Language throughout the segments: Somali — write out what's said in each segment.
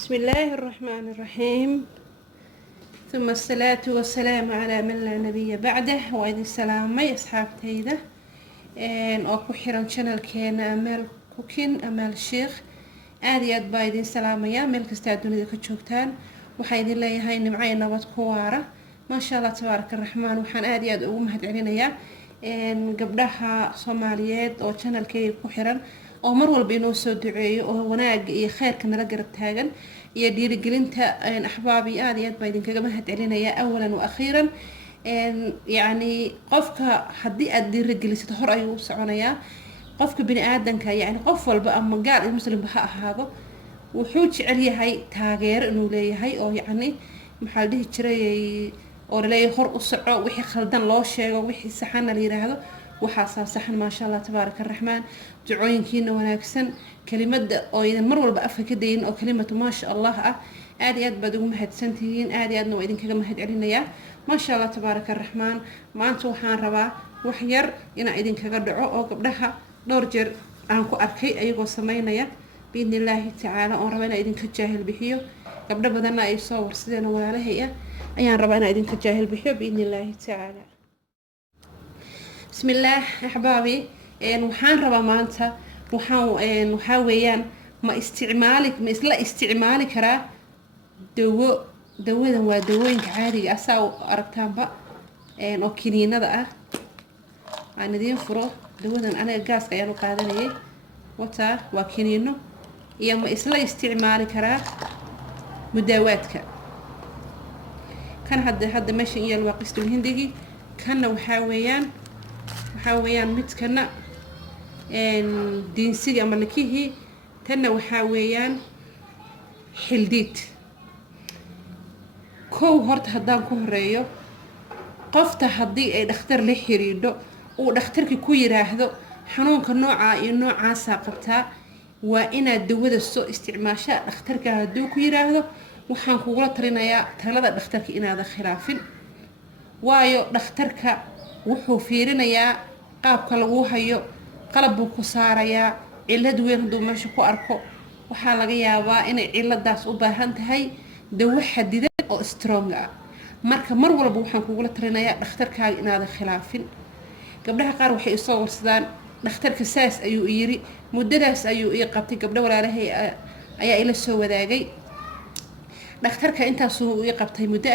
بسم الله الرحمن الرحيم. ثم الصلاة والسلام على من لا نبي بعده. وإذن السلام ما أصحاب تيدا أو كحيران شانل كان أمال كوكين أمال الشيخ آديات بايدين سلام يا ملك استعدون إذا كتشوكتان وحيدين لي هاي نمعي نبات كوارة ما شاء الله تبارك الرحمن. وحان آديات أمهد علينا يا قبلها صوماليات أو شانل كي كحيران oo mar walba inoo soo duceeyo oo wanaag iyo khayrka nala garab taagan iyo dhiirigelinta axbaabi aad iyo aad baa idinkaga mahad celinaya awalan wa akhiiran. yani qofka haddii aad dhiirigelisid hor ayuu u soconayaa. qofka bini aadanka yani qof walba ama gaal iyo muslimba ha ahaado wuxuu jecel yahay taageero inuu leeyahay oo yani maxaa la dhihi jiray oo laleeyahay hor u soco, wixii khaldan loo sheego, wixii saxana la yiraahdo waxaa saxan maasha allah tabaaraka raxmaan. ducooyinkiina wanaagsan kelimada oo idin mar walba afka ka dayin oo kelimatu maasha allah ah aad iyo aad baad ugu mahadsantihiin. aad iyo aadna waa idinkaga mahad celinayaa maasha allah tabaaraka raxmaan. maanta waxaan rabaa wax yar inaan idinkaga dhaco oo gabdhaha dhowr jeer aan ku arkay ayagoo sameynaya biidni illaahi tacaala oon raba inaan idinka jaahil bixiyo. gabdho badanna ay soo warsadeen oo walaalahay ah ayaan rabaa inaan idinka jaahil bixiyo biidni illaahi tacaala. بسم الله أحبابي. وحان ربا مانتا وحان ويان ما استعمالك را دو دوين عادي أساو أركتان با أو كنينة دا أنا دين فرو أنا قاس كيانو قادني وتا وكنينو يا ما استعمالك را مداواتك كان هذا ماشي إيا الوقت الهندي كان وحاويان متكنا دينسيga ama lakihi tanna waxa weeyaan xildid kow horta hadaan ku horeeyo qofta hadii ay dhakhtar la xiriido oo dhakhtarki ku yiraahdo xanuunka nooca iyo noocaas qabtaa waa inaad dawada soo isticmaashaa. dhakhtarka haduu ku yiraahdo waxaan kugu talinayaa talada dhakhtarka inaad khilaafin, waayo dhakhtarka wuxuu fiirinayaa qaabka lagu hayo, qalab buu ku saarayaa, cilad weyn haduu meesha ku arko waxaa laga yaabaa inay ciladaas u baahan tahay dawo xadidan oo strong ah. marka mar walba waxaan kugu talinayaa dhakhtarkaaga inaad khilaafin. gabdhaha qaar waxay soo warsadaan dhakhtarka saas ayuu yiri, muddadaas ayuu ii qabtay. gabdho walaalahay ayaa ila soo wadaagay dhakhtarka intaas uu ii qabtay muddo.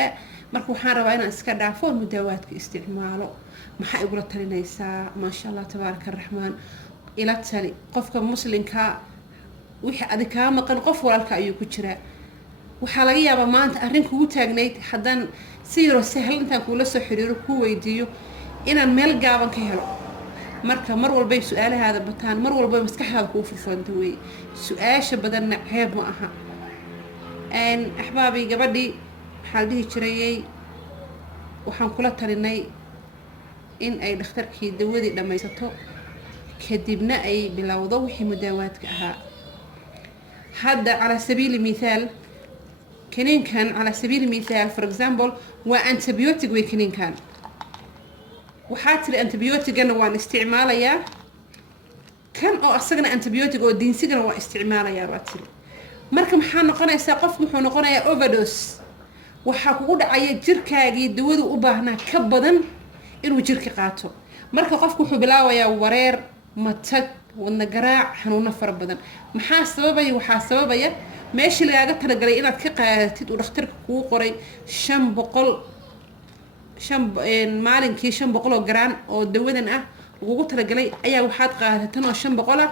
marka waxaan rabaa inaan iska dhaafo mudaawaadka isticmaalo. maxaa igula talinaysaa? maasha allah tabaaraka raxmaan. ila tali qofka muslimka wixii aad ka maqan qof walaalka ayuu ku jiraa. waxaa laga yaabaa maanta arrin kugu taagnayd haddaan si yaro sahlan intaan kula soo xiriiro ku weydiiyo inaan meel gaaban ka helo. marka mar walba su'aalahaada bataan, mar walba maskaxdaada ku furfanta way su'aasha badanna ceeb ma aha. axbaabi gabadhii waxaa la dhihi jiray waxaan kula talinay in ay dhakhtarkii dawadii dhammaysato kadibna ay bilowdo wixii mudaawaadka ahaa. hadda على سبيل المثال كنين كان على سبيل المثال for example وانتبيوتيك وكنين كان وحاتر انتبيوتيك انا وان استعماليا كان او اسغنا انتبيوتيك او دينسيغنا وان استعماليا باتر. marka maxaa noqonaysaa qof wuxuu noqonayaa overdose. waxa kugu dhacaya jirkaagii dawadu u baahnaa ka badan inuu jirka qaato. marka qofku wuxuu bilaabayaa wareer, matag, wadna garaac, xanuuno fara badan. maxaa sababaya? waxaa sababaya meeshii lagaaga talagalay inaad ka qaadatid uu dhakhtarka kugu qoray 500 maalinkii 500 graan oo dawadan ah ugu talagalay ayaa waxaad qaadatan oo 500 ah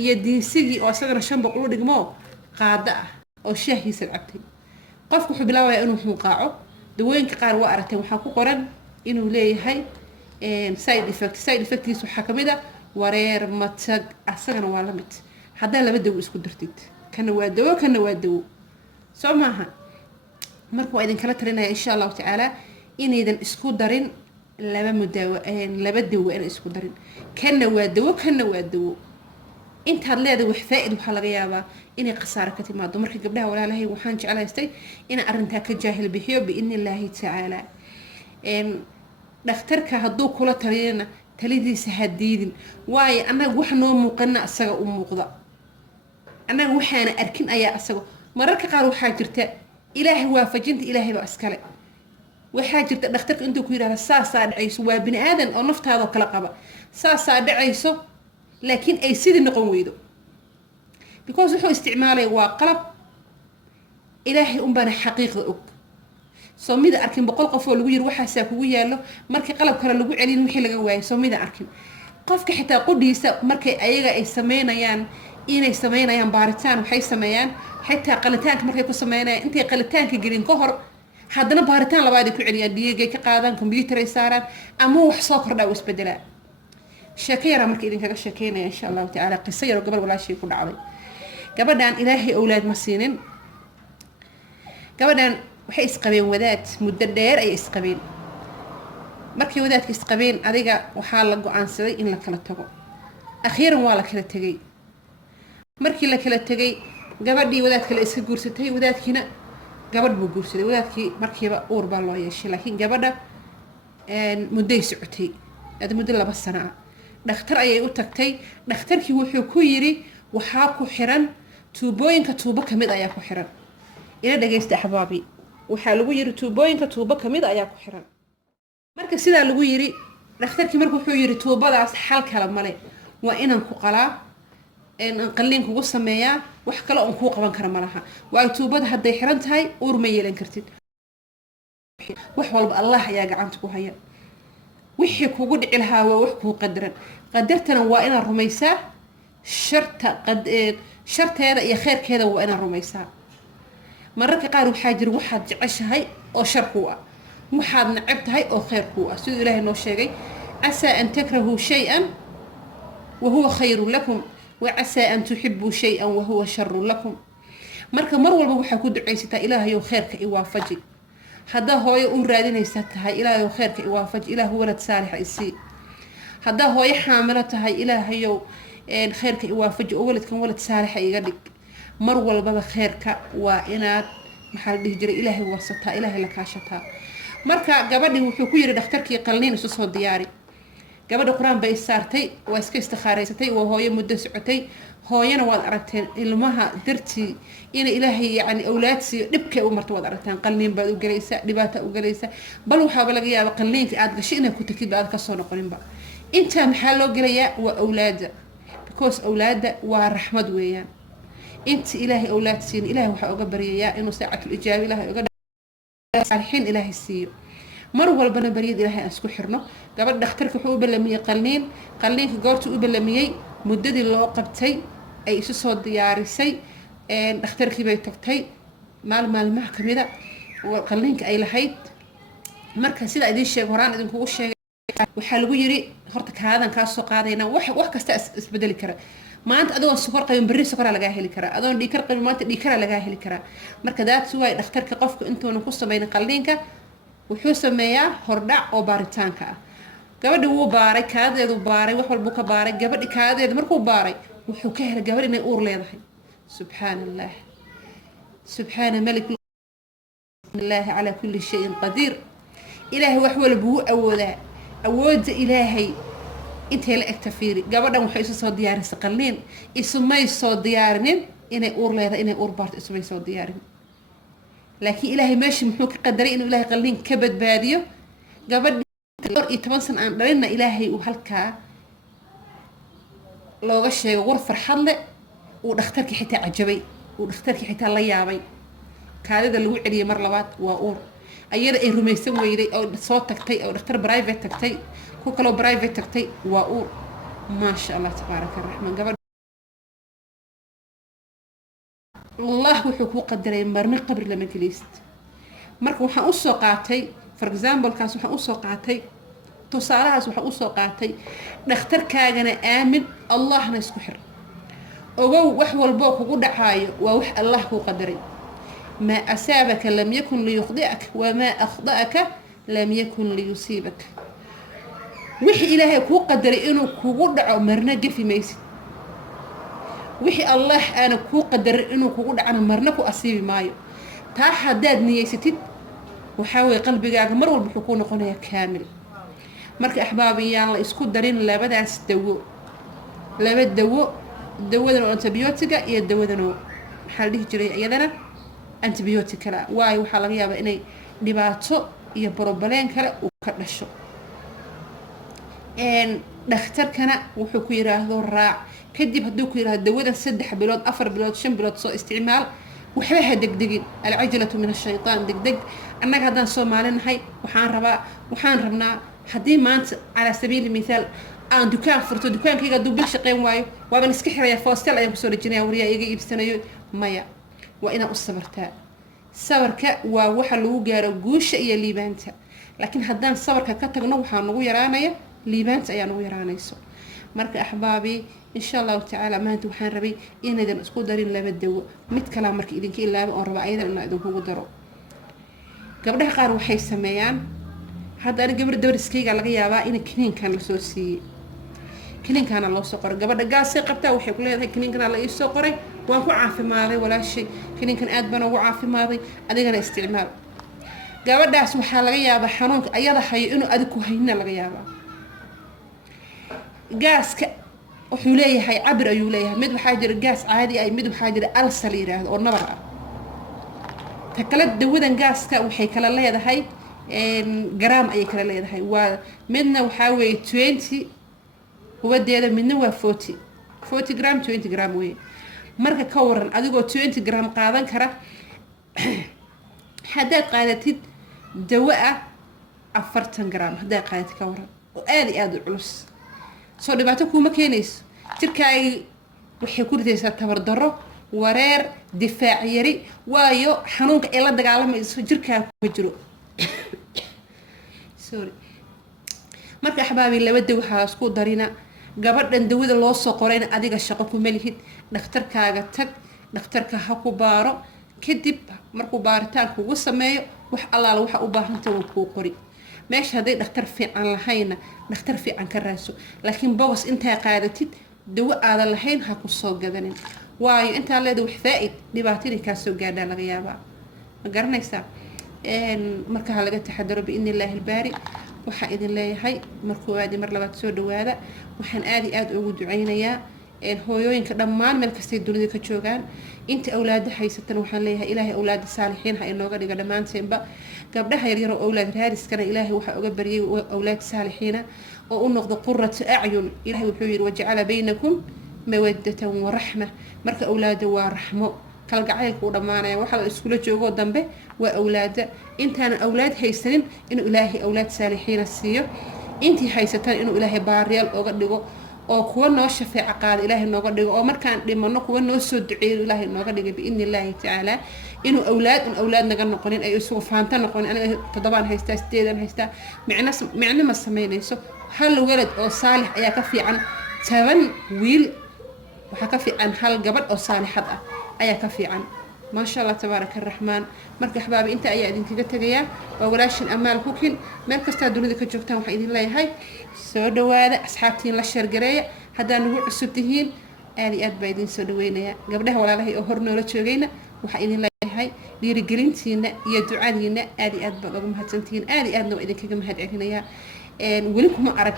iyo diinsigii oo isagana 500 u dhigmo qaada ah oo shaahiisa cabtay. qofku wuxuu bilaabayaa inuu xunqaaco. dawooyinka qaar waa aragtay waxaa ku qoran inuu leeyahay side effects waxaa kamid ah wareer, matag, asagana waa la mid. haddana laba dawo isku dartid, kana waa dawo kana waa dawo soo maaha. marka waa idin kala talinaya insha Allah taala inaydan isku darin laba dawo in isku darin. kana waa dawo kana waa dawo. intaad leedahay wax faa'iido waxa laga yaabaa inay khasaaro ka timaado. marka gabdhaha walaalahay waxaan jecelaystay in arinta ka jaahil bixiyo biidni illaahi tacaala. dhakhtarka hadduu kula taliyana talidiisa hadiidin, waayo anaga wax noo muuqana asaga u muuqda. anaga waxaana arkin ayaa asaga mararka qaar waxaa jirta ilaahay waafajinta ilaahay baa iskale waxaa jirta dhakhtarka intuu ku yidhahda saasaa dhacayso waa bini aadan oo naftaadoo kala qaba saasaa dhacayso laakiin ay sidii noqon weydo because wuxuu isticmaalaya waa qalab ilaahay unbaana xaqiiqda og soo mida arkin boqol qof oo lagu yiri waxaasaa kugu yaallo markii qalab kale lagu celin wixii laga waayay soo mida arkin qofka xitaa qudhiisa markay ayaga ay sameynayaan inay sameynayaan baaritaan waxay sameeyaan xitaa qalitaanka markay ku sameynayaan intay qalitaanka gelin ka hor haddana baaritaan labaad ay ku celiyaan dhiigay ka qaadaan computer ay saaraan ama wax soo kordhaa u isbedelaa sheeko yaraa marka idinkaga sheekeynaya insha allahu tacaala qiso yaroo gabadh walaashii ku dhacday gabadhan ilaahay awlaad ma siinin gabadhan waxay isqabeen wadaad muddo dheer ayay isqabeen markii wadaadka isqabeen adiga waxaa la go-aansaday in la kala tago akhiiran waa la kala tegay markii la kala tegay gabadhii wadaadka la iska guursatay wadaadkiina gabadh buu guursaday wadaadkii markiiba uur baa loo yeeshay laakiin gabadha mudday socotay muddo 2 sano ah dhakhtar ayay u tagtay dhakhtarkii wuxuu ku yiri waxaa ku xiran tuubooyinka tuubo kamid ayaa ku xiran ila dhageysta axbaabi waxaa lagu yiri tuubooyinka tuubo kamid ayaa ku xiran marka sidaa lagu yiri dhakhtarkii markuu wuxuu yiri tuubadaas xal kale male waa inaan ku qalaa qalliin kugu sameeyaa wax kale oo ku qaban kara malaha waa tuubada hadday xiran tahay uur ma yeelan kartid wax walba Allah ayaa gacanta ku haya wixii kugu dhici lahaa waa wax ku qadaran qadartana waa inaad rumaysaa sharteeda iyo khayrkeeda waa inaad rumaysaa mararka qaar waxaa jira waxaad jeceshahay oo shar ku ah waxaad neceb tahay oo khayr ku ah sidoo Ilaahay noo sheegay asa an takrahu shay'an wa huwa khayrun lakum wa asa an tuhibbu shay'an wa huwa sharrun lakum marka mar walba waxaa ku duceysataa Ilaahayow khayrka i waafaji hada hooyo u raadinaysa tahay Ilaahayow khayrka i waafaji Ilaahu walad saalix isi hada hooyo xaamilo tahay Ilaahayow khayrka i waafaji oo waladkan walad saalix iga dhig mar walba khayrka waa inaad maxaa la dhihi jiray Ilaahay wasataa Ilaahay la kaashataa marka gabadhii wuxuu ku yiri dhakhtarkii qalliin isu soo diyaari gabadha quraan bay saartay waa iska istikhaaraysatay waa hooyo muddo socotay hooyana waad aragteen ilmaha dartii in Ilaahay yaani awlaadsi dhibkay u marto waad aragtaan qalliin baad u galaysaa dhibaato u galaysaa bal waxaa laga yaabaa qalliinka aad gashay inay ku tagtid aad ka soo noqoninba inta maxaa loo galayaa waa awlaada because awlaada waa raxmad weeyaan انت إلهي أولاد سين إلهي وحا أوغا بريايا إنو ساعة الإجابة إلهي أوغا صالحين إلهي السيو مر والبنا بريد إلهي أسكو حرنو قبل دخترك وحو بلمية قلنين كقورتو بلمية مددي اللو قبتي أي إسوسو دياري سي دخترك بيتكتي مال محكمة دا وقلنينك أي لحيت مركز سيدا إدين الشيء هوران إدين كوغو الشيء وحالو يري هورتك هذا كاسو قادينا وح كستا اسبدلي كرا maanta adoo sokor qayn bari sokor laga heli karaa adoo dhiikar qayn maanta dhiikar laga heli karaa marka daad suway dhakhtarka qofku intuu ku sameeyay qalliinka wuxuu sameeyaa hordhac oo baaritaanka ah gabadhi wuu baaray kaadeedu baaray wax walba ka baaray gabadhi kaadeedu markuu baaray wuxuu ka helay gabadh inay uur leedahay subhanallah subhana malik allah ala kulli shay'in qadir ilaahi wax walba uu awoodaa awooda ilaahay inta la ektafiiri gabadhan waxay isu soo diyaarisay qalliin ismay soo diyaarinin inay uur leedahay inay uur baarto ismay soo diyaarin laakiin ilaahay meeshii muxuu ka qadaray inuu ilaahay qalliin ka badbaadiyo gabadh 10 sano aan dhalina ilaahay uu halkaa looga sheego war farxad leh uu dhakhtarkii xitaa cajabay uu dhakhtarkii xitaa la yaabay kaadida lagu celiyay mar labaad waa uur ayada ay rumaysan weyday oo soo tagtay oo dhakhtar private tagtay ku kala private tagtay waa uur ma sha Allah tabaaraka rahman gabadh Allah wuxuu ku qadaray marna qabr lama geliist marka waxaan u soo qaatay for example kaas waxaan u soo qaatay tusaalahaas waxaan u soo qaatay dhakhtarkaagana aamin Allahna isku xir ogow wax walbo kugu dhacaayo waa wax Allah ku qadaray ما أسابك لم يكن ليخطئك وما أخطأك لم يكن ليصيبك وحي إلهي كو قدر إنو كو دعو مرنا قفي ميسي وحي الله أنا كو قدر إنو كو دعو مرنا كو أصيبي مايو تا حداد نيستيد وحاوي قلبي قاق مرول بحكون قنايا كامل مرك أحبابي يالله اسكو دارين لا بدا استدوو لا بدوو دو دنو أنتبيوتيكا إيا دو دنو حال ديه جري أيضنا antibiyootig kale waayo waxaa laga yaabaa inay dhibaato iyo borobaleen kale uu ka dhasho. dhakhtarkana wuxuu ku yiraahdo raac kadib hadduu ku yiraahdo dawadan 3 bilood 4 bilood 5 bilood soo isticmaal waxba ha degdegin. alcajalatu min ashaytaan, degdeg annaga haddaan Soomaali nahay waxaan rabnaa haddii maanta ala sabiili mithaal aan dukaan furto dukaankayga hadduu bil shaqeyn waayo waaban iska xirayaa foostel ayaan kusoo dhejinayaa wariyaa iga iibsanayo maya. waa inaad u sabartaa. sabarka waa waxa lagu gaaro guusha iyo liibaanta, laakiin haddaan sabarka ka tagno waxaa nagu yaraanaya liibaanta ayaa nagu yaraanayso. marka axbaabi insha allahu tacaala maanta waxaan rabay inaydan isku darin 2 dawo. mid kale marka idinka ilaaba oo raba ayadan inaan idinkugu daro. gabdhaha qaar waxay sameeyaan hadda aniga gabar dawriskayga laga yaabaa in kiniinkan la soo siiyay, kiniinkana loo soo qoray. gabadha gaasay qabtaa waxay ku leedahay kiniinkana la ii soo qoray waan ku caafimaaday walaashay, kiniinkan aad baan ugu caafimaaday adigana isticmaal. gabadhaas waxaa laga yaabaa xanuunka ayada hayo inuu adig ku hayna laga yaabaa. gaaska wuxuu leeyahay cabir ayuu leeyahay. mid waxaa jira gaas caadi ah, mid waxaa jira alsal yiraahdo oo nabar ah. ta kala dawadan gaaska waxay kala leedahay gram ayay kala leedahay. waa midna waxaa weeye 20 hubadeeda, midna waa 40 gram 20 gram weeye. marka ka waran adigoo 20 gram qaadan kara haddaad qaadatid dawo ah 40 gram haddaad qaadatid ka waran oo aad u culus soo dhibaato kuma keenayso. jirkaaga waxay ku ridaysaa tabar darro, wareer, difaac yari, waayo xanuunka ay la dagaalamayso jirkaaga ku jiro. sorry. marka axbaabi 2 dawo waxaa isku darina. gabadhan dawada loo soo qorayna adiga shaqo kuma lihid. dhakhtarkaaga tag, dhakhtarka ha ku baaro, kadib markuu baaritaan kugu sameeyo wax allaala waxa u baahantay uu kuu qori. meesha hadday dhakhtar fiican lahayna dhakhtar fiican ka raadso, laakiin boos intaa qaadatid dawo aadan lahayn ha ku soo gadanin, waayo intaa leedahay wax faa'iid dhibaato inay kaa soo gaadhaa laga yaabaa. ma garanaysaa? marka ha laga taxadaro biidni illaahi albaari. waxaa idin leeyahay mar koowaad iyo mar labaad soo dhawaada. waxaan aad ugu ducaynayaa hooyooyinka dhammaan meel kastay dunida ka joogaan. inta awlaada haysatan waxaan leeyahay ilaahay awlaada saalixiin ha inooga dhigo dhammaanteenba. gabdhaha yaryar oo awlaad raadiskana ilaahay waxaa uga baryay awlaad saalixiina oo u noqdo qurratu acyun. ilaahay wuxuu yidhi wajacala baynakum mawaddatan waraxma. marka awlaada waa raxmo, kalgacaylka u dhamaanaya. waxa la iskula joogoo dambe waa awlaada. intaana awlaad haysanin inuu ilaahay awlaad saalixiina siiyo, intii haysatan inuu ilaahay baariyaal oga dhigo oo kuwa noo shafeeca qaada ilaahay nooga dhigo, oo markaan dhimano kuwa noo soo duceeyo ilaahay nooga dhigay biidni illaahi tacaala. inuu awlaad naga noqonin ay isugu faanta noqonin aniga 7 haystaa 8 haystaa micno ma samaynayso. hal walad oo saalix ayaa ka fiican 10 wiil, waxaa ka fiican hal gabadh oo saalixad ah ayaa ka fiican. ما شاء الله تبارك الرحمن. مركز أحبابي أنت أي أدين كجتجيا وولاش الأمال كوكين مركز تدولي ذيك الجوكتان وحيد الله هاي سودوا هذا أصحابتين للشر جريء هذا نوع السبتهين آلي أد بعدين سودوينا قبلها ولا له أهرنا ولا تشوجينا وحيد الله هاي ليرجلينتين يدعالينا آلي أد بعضهم هتنتين آلي أد نوع إذا كجم هاد عهنا يا ولكم أعرف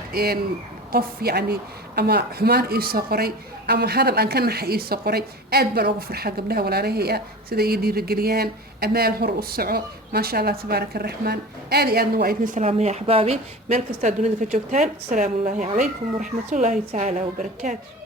قف يعني أما حمار إيساقري أما هذا الآن كان حقيقي قري أدبر وغفر حق قبلها ولا رهي سيدا يدي رجليان أمال هر الصعو ما شاء الله تبارك الرحمن. آلي أن وعيدني السلام يا أحبابي ملك استاذ دوني السلام الله عليكم ورحمة الله تعالى وبركاته.